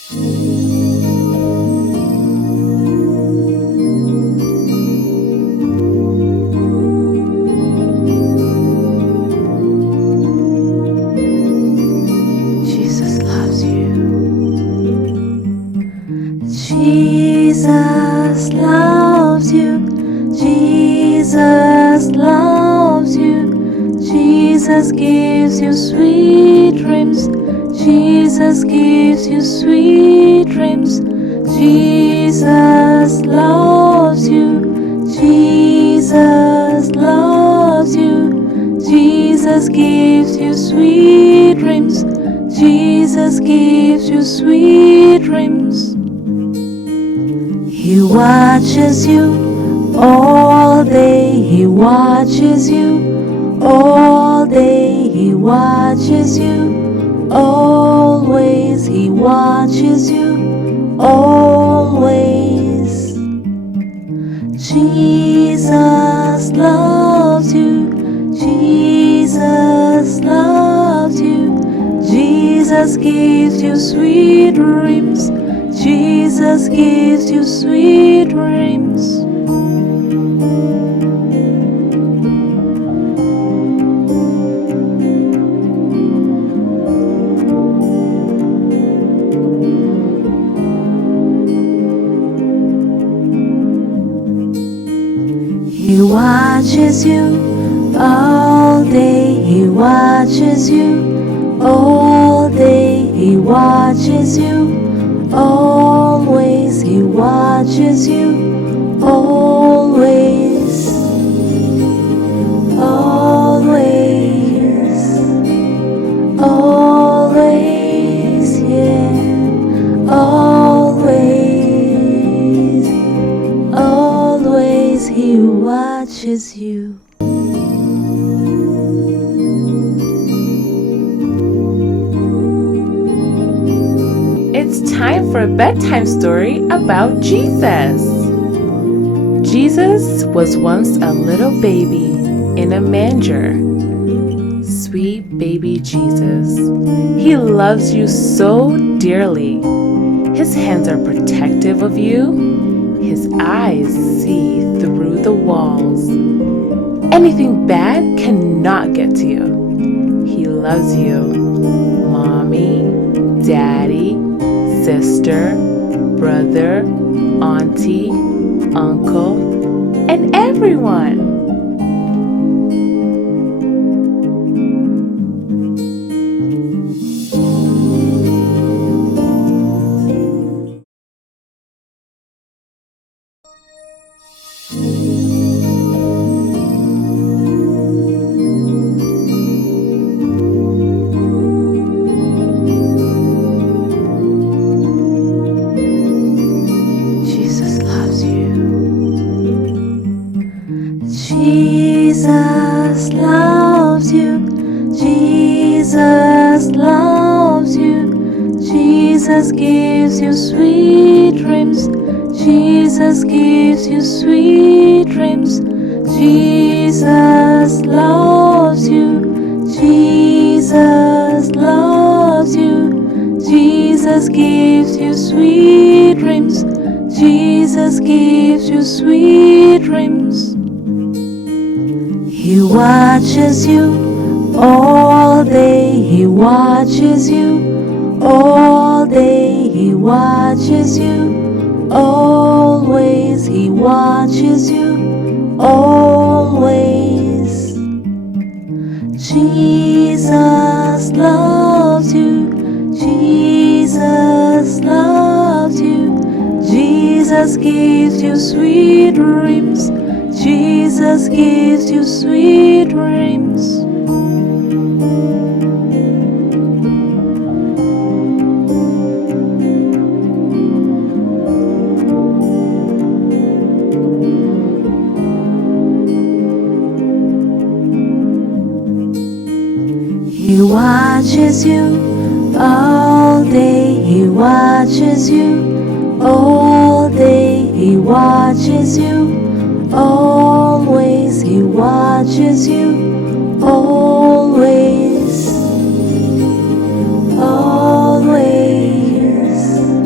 Jesus loves you. Jesus loves you. Jesus loves you. Jesus gives you sweet dreams. Jesus gives you sweet dreams. Jesus loves you. Jesus loves you. Jesus gives you sweet dreams. Jesus gives you sweet dreams. He watches you all day. He watches you all day. He watches you always. He watches you always. Jesus loves you. Jesus loves you. Jesus gives you sweet dreams. Jesus gives you sweet dreams. He watches you all day. He watches you all day. He watches you always. He watches you always. Always. Always, yeah. Always. Always he watches you. It's time for a bedtime story about Jesus. Jesus was once a little baby in a manger. Sweet baby Jesus, he loves you so dearly. His hands are protective of you. His eyes see through the walls. Anything bad cannot get to you. He loves you. Mommy, Daddy, sister, brother, auntie, uncle, and everyone. Jesus loves you. Jesus loves you. Jesus gives you sweet dreams. Jesus gives you sweet dreams. Jesus loves you. Jesus loves you. Jesus gives you sweet dreams. Jesus gives you sweet dreams. He watches you all day. He watches you all day. He watches you always. He watches you always. Jesus loves you. Jesus loves you. Jesus gives you sweet dreams. Jesus gives you sweet dreams. He watches you all day. He watches you all day. He watches you always. He watches you always. Always.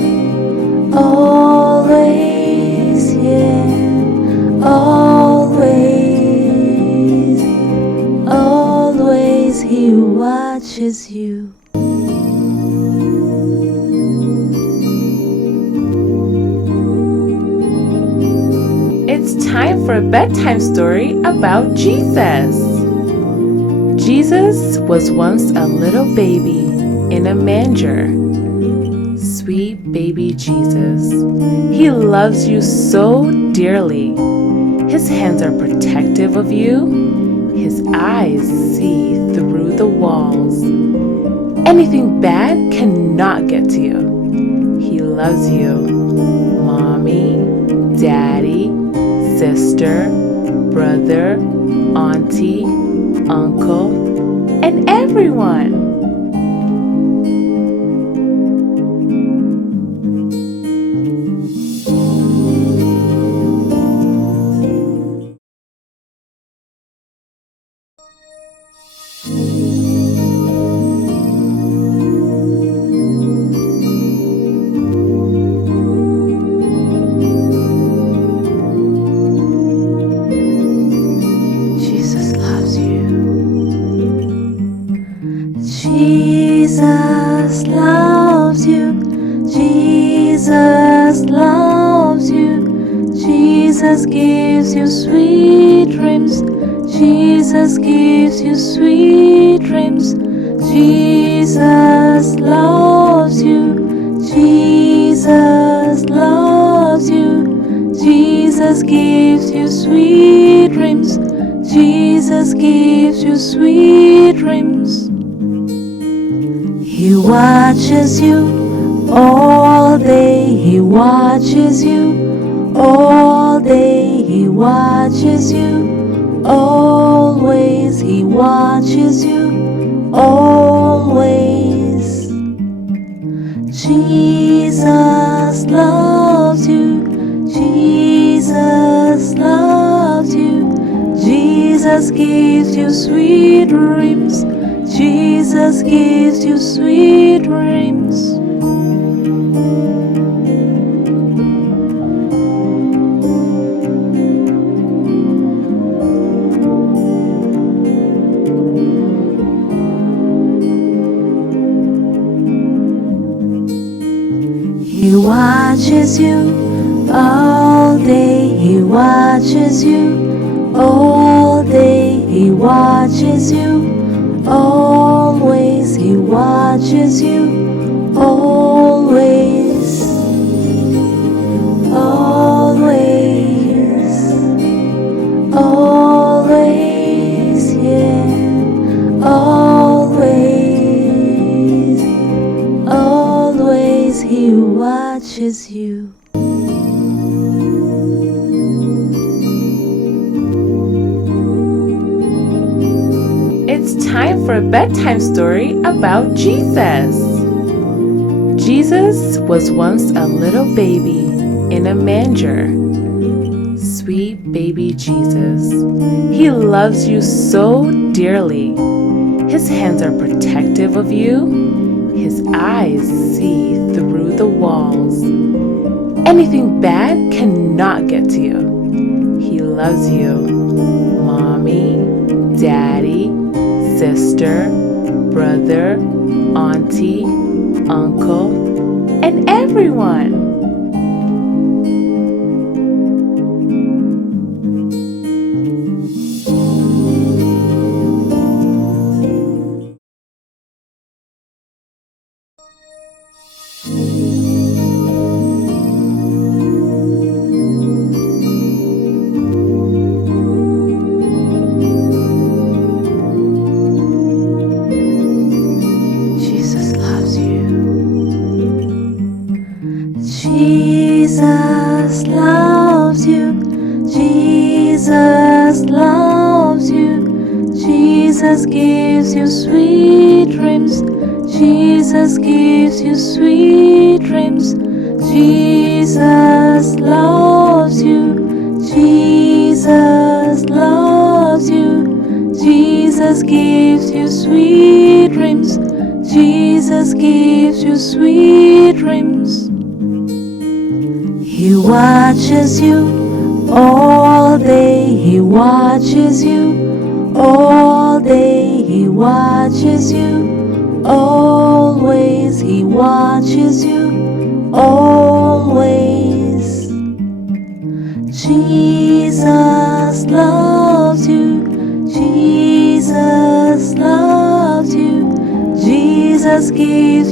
time for a bedtime story about Jesus. Jesus was once a little baby in a manger. Sweet baby Jesus, He loves you so dearly. His hands are protective of you. His eyes see through the walls. Anything bad cannot get to you. He loves you. Mommy, Daddy, sister, brother, auntie, uncle, and everyone. Jesus loves you. Jesus loves you. Jesus gives you sweet dreams. Jesus gives you sweet dreams. Jesus loves you. Jesus loves you. Jesus gives you sweet dreams. Jesus gives you sweet dreams. He watches you all day. He watches you all day. He watches you always. He watches you always. Jesus loves you. Jesus loves you. Jesus gives you sweet dreams. Jesus gives you sweet dreams. He watches you all day. He watches you all day. He watches you always. He watches you always. Always. Always, yeah. Always. Always He watches you. It's time for a bedtime story about Jesus. Jesus was once a little baby in a manger. Sweet baby Jesus, He loves you so dearly. His hands are protective of you. His eyes see through the walls. Anything bad cannot get to you. He loves you. Mommy, Daddy, sister, brother, auntie, uncle, and everyone. Jesus loves you. Jesus loves you. Jesus gives you sweet dreams. Jesus gives you sweet dreams. Jesus loves you. Jesus loves you. Jesus gives you sweet dreams. Jesus gives you sweet dreams. He watches you all day. He watches you all day. He watches you always. He watches you always. Jesus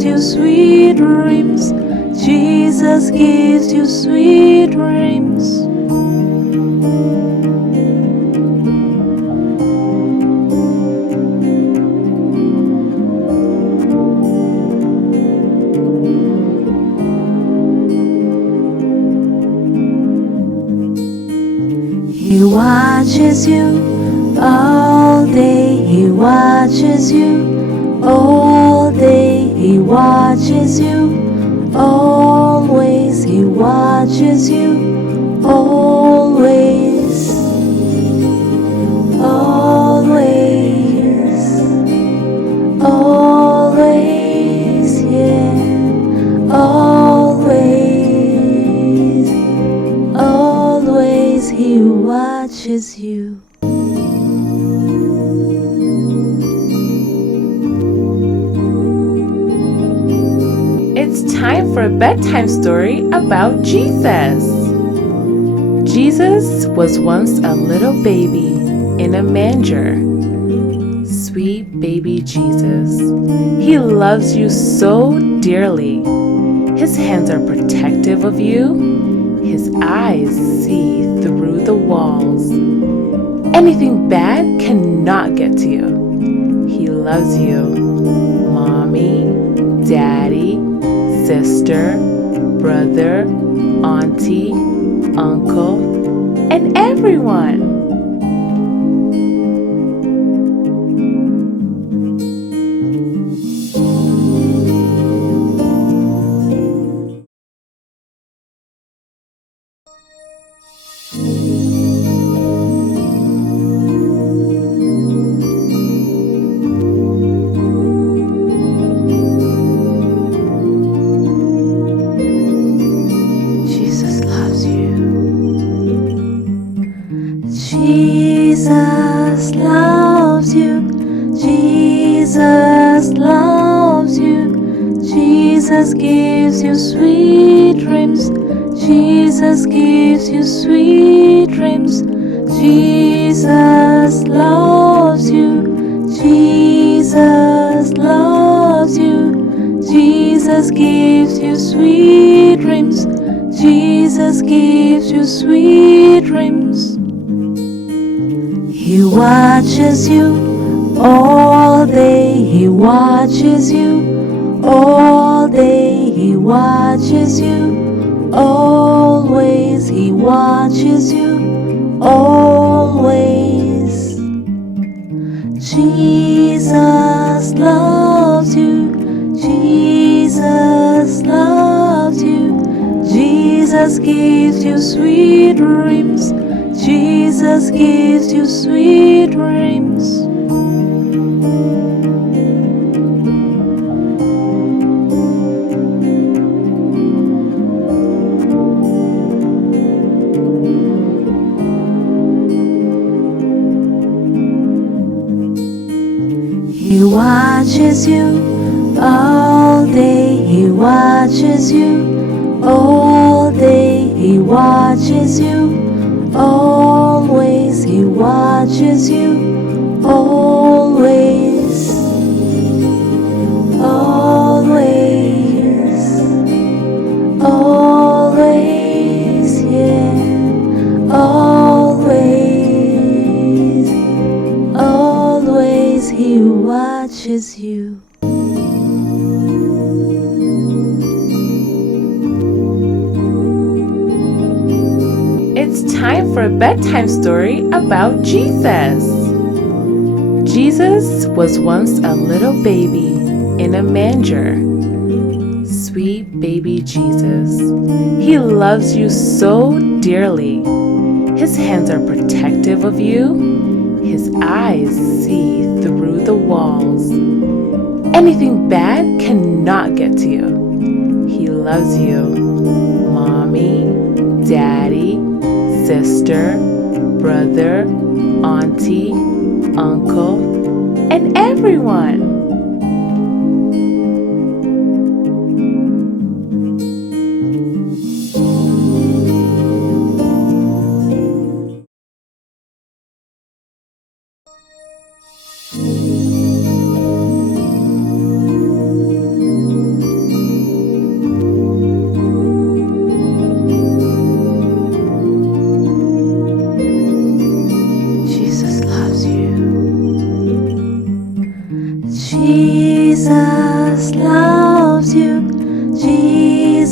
gives you sweet dreams. Jesus gives you sweet dreams. He watches you all day. He watches you all day. He watches you always. He watches you always. Always. Always, yeah. Always. Always He watches you. It's time for a bedtime story about Jesus. Jesus was once a little baby in a manger. Sweet baby Jesus, He loves you so dearly. His hands are protective of you. His eyes see through the walls. Anything bad cannot get to you. He loves you. Mommy, Daddy, sister, brother, auntie, uncle, and everyone. Jesus loves you. Jesus loves you. Jesus gives you sweet dreams. Jesus gives you sweet dreams. Jesus loves you. Jesus loves you. Jesus gives you sweet dreams. Jesus gives you sweet dreams. He watches you all day. He watches you all day. He watches you always. He watches you always. Jesus loves you. Jesus loves you. Jesus gives you sweet dreams. Jesus gives you sweet dreams. He watches you all day. He watches you all day. He watches you always. He watches you always. Always. Always, yeah. Always. Always He watches you. It's time for a bedtime story about Jesus. Jesus was once a little baby in a manger. Sweet baby Jesus, He loves you so dearly. His hands are protective of you. His eyes see through the walls. Anything bad cannot get to you. He loves you. Mommy, Daddy, sister, brother, auntie, uncle, and everyone.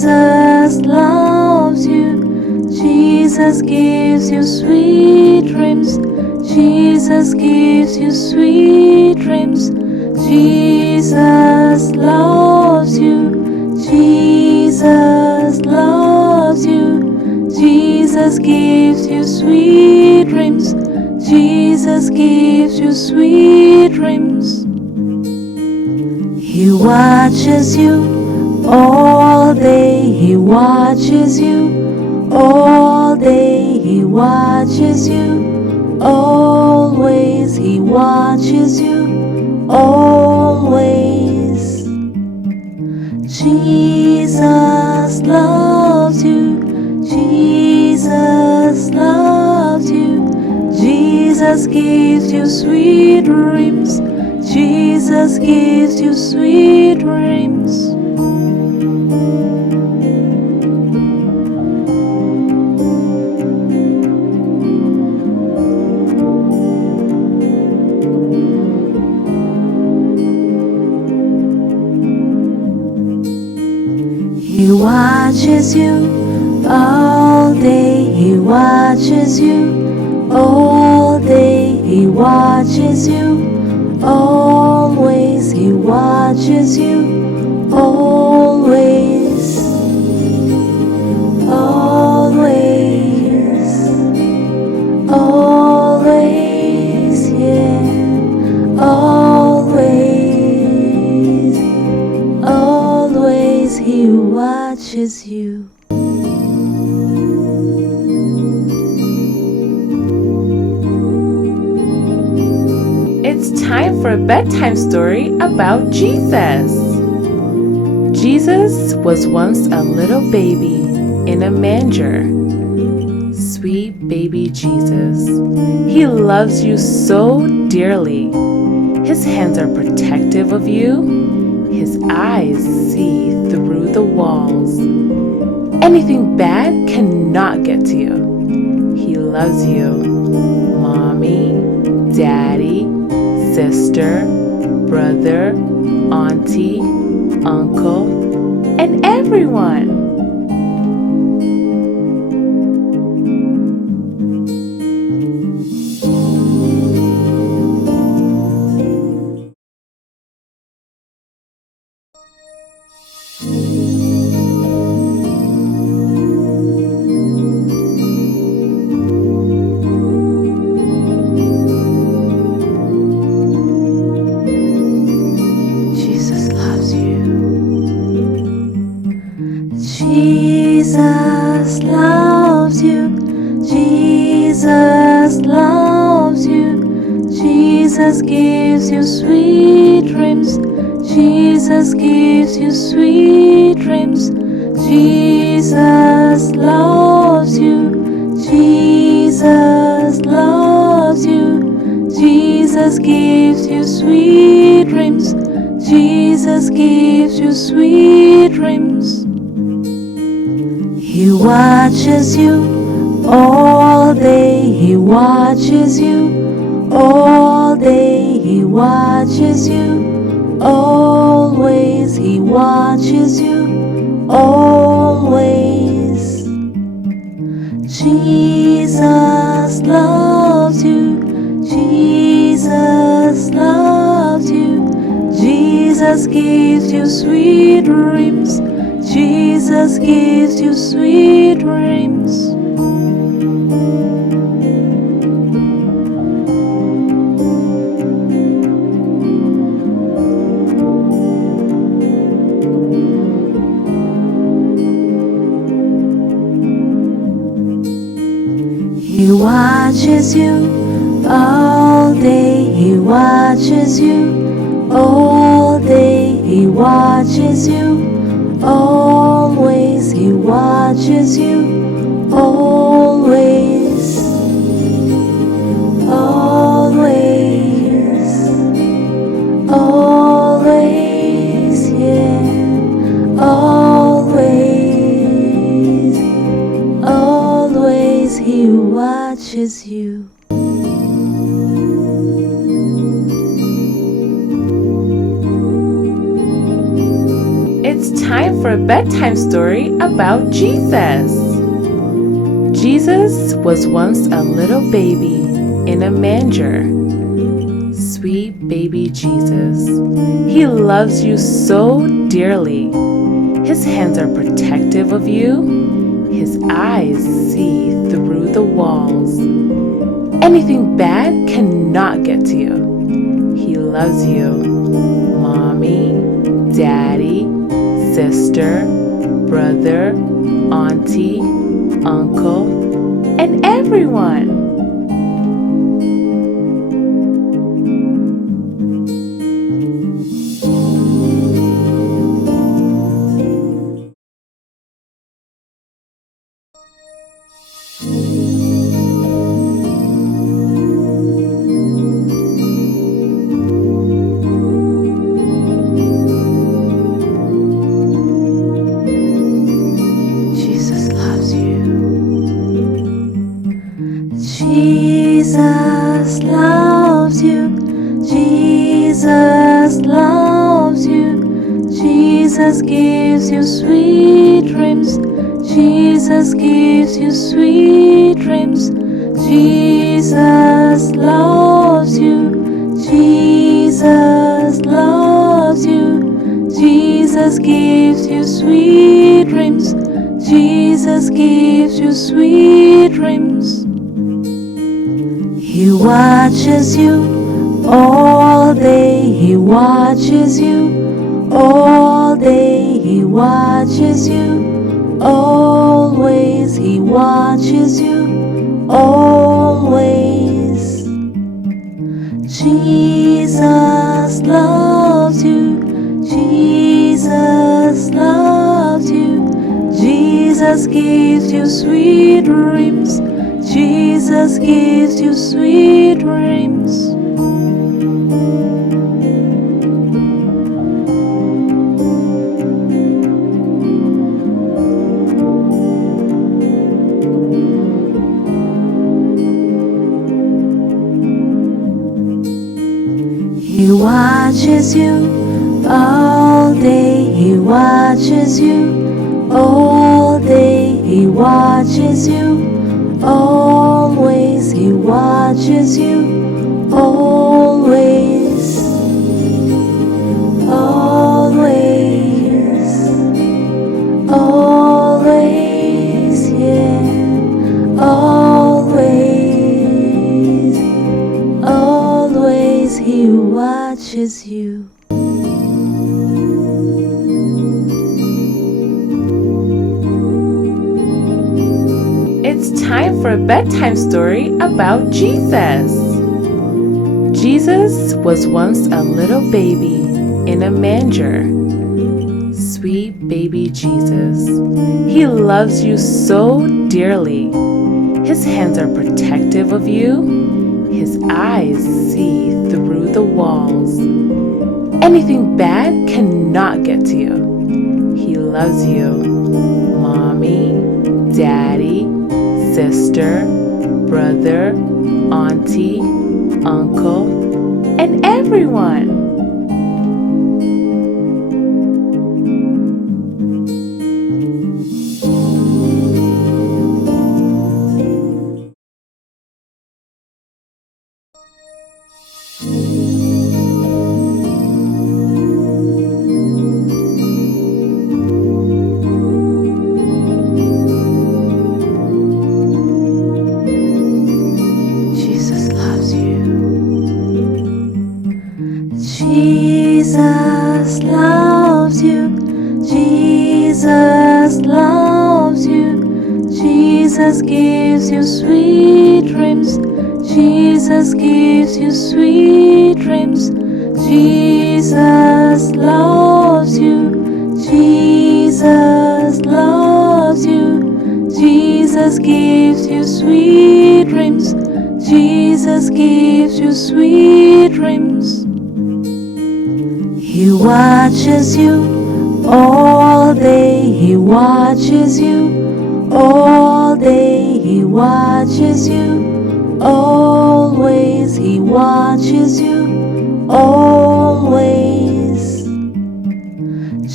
Jesus loves you. Jesus gives you sweet dreams. Jesus gives you sweet dreams. Jesus loves you. Jesus loves you. Jesus gives you sweet dreams. Jesus gives you sweet dreams. He watches you all day. He watches you all day. He watches you always. He watches you always. Jesus loves you. Jesus loves you. Jesus gives you sweet dreams. Jesus gives you sweet dreams. He watches you all day. He watches you all day. He watches you always. He watches you always. Always. Always, yeah. Always. Always he watches you. It's time for a bedtime story about Jesus. Jesus was once a little baby in a manger. Sweet baby Jesus, he loves you so dearly. His hands are protective of you. His eyes see through the walls. Anything bad cannot get to you. He loves you. Mommy, Daddy, sister, brother, auntie, uncle, and everyone. Jesus loves you. Jesus loves you. Jesus gives you sweet dreams. Jesus gives you sweet dreams. Jesus loves you. Jesus loves you. Jesus gives you sweet dreams. Jesus gives you sweet dreams. He watches you all day. He watches you all day. He watches you always. He watches you always. Jesus loves you. Jesus loves you. Jesus gives you sweet dreams. Jesus gives you sweet dreams. He watches you all day. He watches you all day. He watches you always. He watches you always. Always. Always, yeah. Always. Always he watches you. It's time time for a bedtime story about Jesus. Jesus was once a little baby in a manger. Sweet baby Jesus, He loves you so dearly. His hands are protective of you. His eyes see through the walls. Anything bad cannot get to you. He loves you. Mommy, Daddy, sister, brother, auntie, uncle, and everyone. Jesus loves you. Jesus loves you. Jesus gives you sweet dreams. Jesus gives you sweet dreams. Jesus loves you. Jesus loves you. Jesus gives you sweet dreams. Jesus gives you sweet dreams. He watches you all day. He watches you all day. He watches you always. He watches you always. Jesus loves you. Jesus loves you. Jesus gives you sweet dreams. Jesus gives you sweet dreams. He watches you all day. He watches you all day. He watches you always. He watches you always. Always. Always, yeah. Always. Always He watches you. It's time for a bedtime story about Jesus. Jesus was once a little baby in a manger. Sweet baby Jesus, He loves you so dearly. His hands are protective of you. His eyes see through the walls. Anything bad cannot get to you. He loves you. Mommy, Daddy, sister, brother, auntie, uncle, and everyone. Jesus loves you. Jesus loves you. Jesus gives you sweet dreams. Jesus gives you sweet dreams. Jesus loves you. Jesus loves you. Jesus gives you sweet dreams. Jesus gives you sweet dreams. He watches you all day. He watches you all day. He watches you always. He watches you always.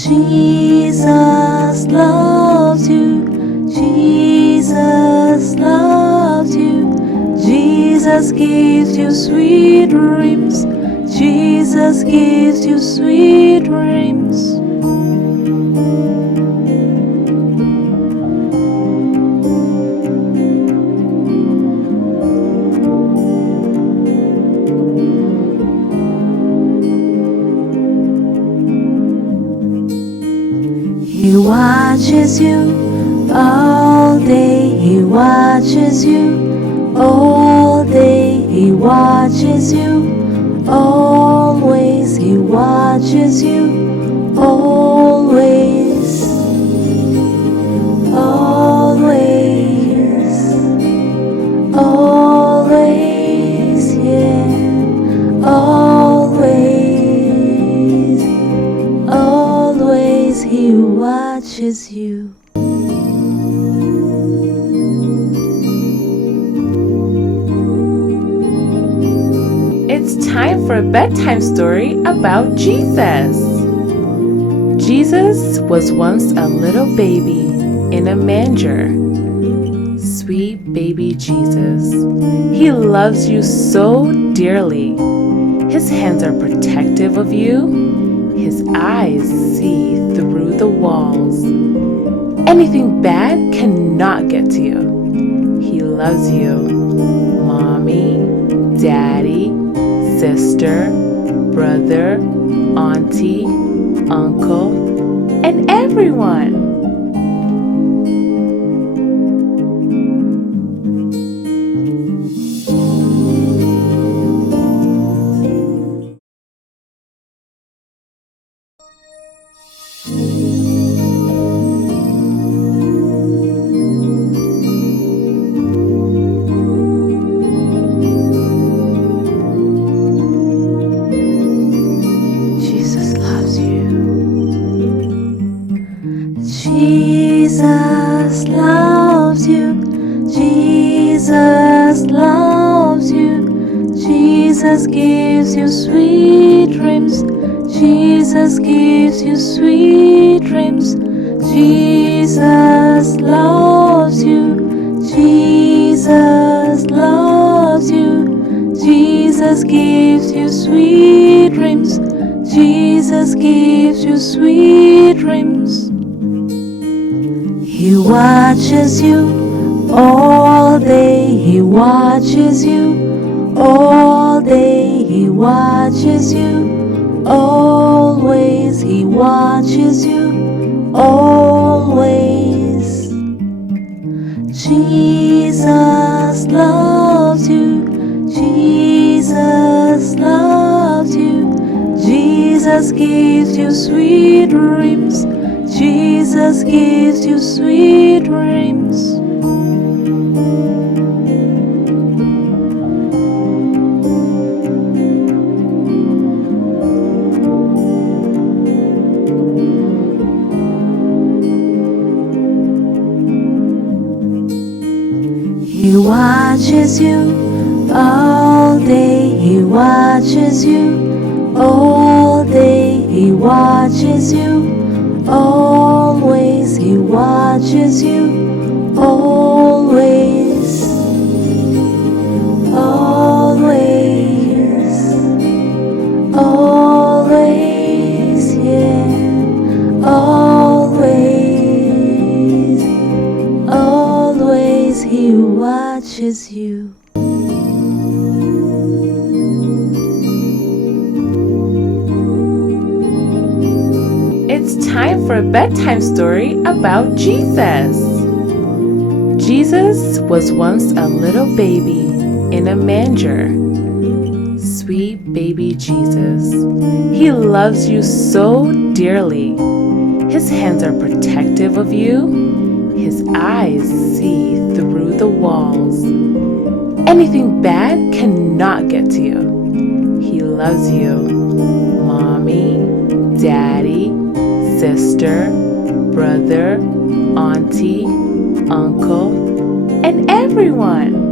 Jesus loves you. Jesus loves you. Jesus gives you sweet dreams. Jesus gives you sweet dreams. He watches you all day. He watches you all day. He watches you always. He watches you always. Always. Always, yeah. Always. Always he watches you. It's time for a bedtime story about Jesus. Jesus was once a little baby in a manger. Sweet baby Jesus, he loves you so dearly. His hands are protective of you. His eyes see through the walls. Anything bad cannot get to you. He loves you. Mommy, Daddy, sister, brother, auntie, uncle, and everyone. Jesus loves you. Jesus loves you. Jesus gives you sweet dreams. Jesus gives you sweet dreams. Jesus loves you. Jesus loves you. Jesus gives you sweet dreams. Jesus gives you sweet dreams. He watches you all day. He watches you all day. He watches you always. He watches you always. Jesus loves you. Jesus loves you. Jesus gives you sweet dreams. Jesus gives you sweet dreams. He watches you all day. He watches you all day. He watches you always. He watches you always. Always. Always, yeah. Always. Always he watches you. It's time for a bedtime story about Jesus. Jesus was once a little baby in a manger. Sweet baby Jesus, he loves you so dearly. His hands are protective of you. His eyes see through the walls. Anything bad cannot get to you. He loves you. Mommy, Daddy, sister, brother, auntie, uncle, and everyone.